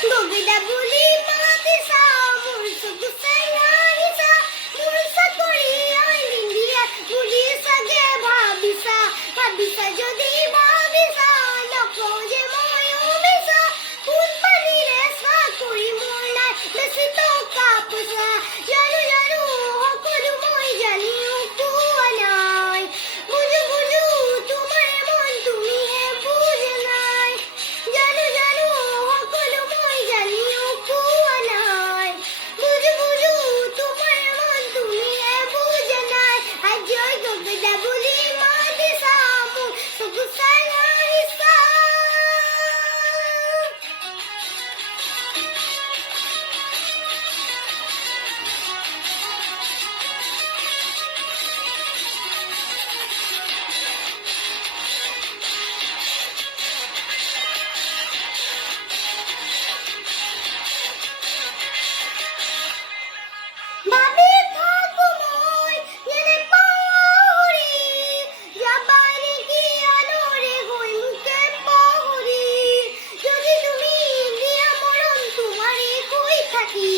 Gugda buli mati sa mursa kusaya hisa mursa kori alindia buli sage bhabisa bhabisa jodi bhabisa loko je moyo bisa kun pani re sa kori morna besi to kapusa yaru yaru hokuru moi jani uku anai buju buju tumare mon tumi he buje nai জানু জানু সকলো মই জানিও পোৱা নাই বুজু বুজু তোমাৰ মন তুমিহে বুজা নাই আজয় গগদা বুলি মাতিছা মোক চকু চাই আহিছা ভাবি থাকো মই যেনে পাহৰি যাবানে কি আনৰে হৈ মুকে পাহৰি যদি তুমি দিয়া মৰম তোমাৰে হৈ থাকি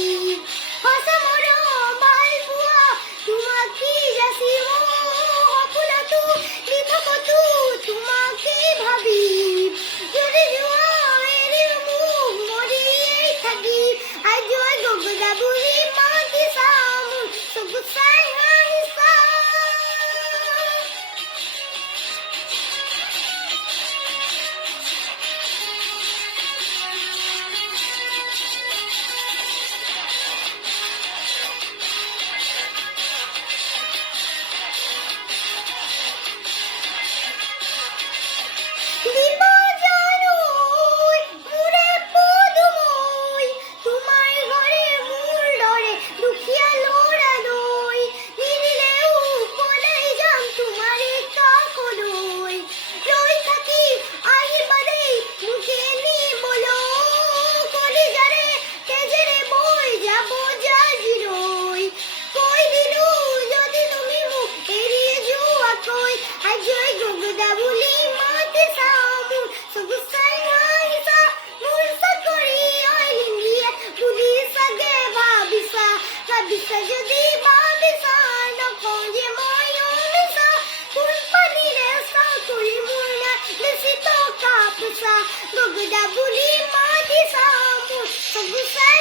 সঁচা মৰম ভাল পোৱা তোমাকে যাচিব সপোনতো লিখকতো তোমাকে ভাবি যদি যোৱা এৰি মোক মৰিয়েই থাকি আজয় গগদা বুলি মাতিছা মোক চকু চাই আহিছা দিব জানো মোৰে পদুমৈ তোমাৰ ঘৰে মোৰ দৰে দুখীয়া ল'ৰালৈ নিদিলেও পলাই যাম তোমাৰে কাষলৈ ৰৈ থাকি আহিবা দেই মোকে নিবলৈ কলিজাৰে তেজেৰে বৈ যাব জাঁজীলৈ কৈ দিলো যদি তুমি মোক এৰি যোৱাকৈ আজয় গগদা বুলি মাতিছা মোক চকু চাই আহিছা মোৰ চাকৰি আইলিংগিয়ে বুলি চাগে ভাবিছা ভাবিছা যদি ভাবিছা নকওঁ যে মই মিছা কোন পানীৰে চাকৰি মোৰ নাই বেছি টকা পইচা গগদা বুলি মাতিছা মোক চকু চাই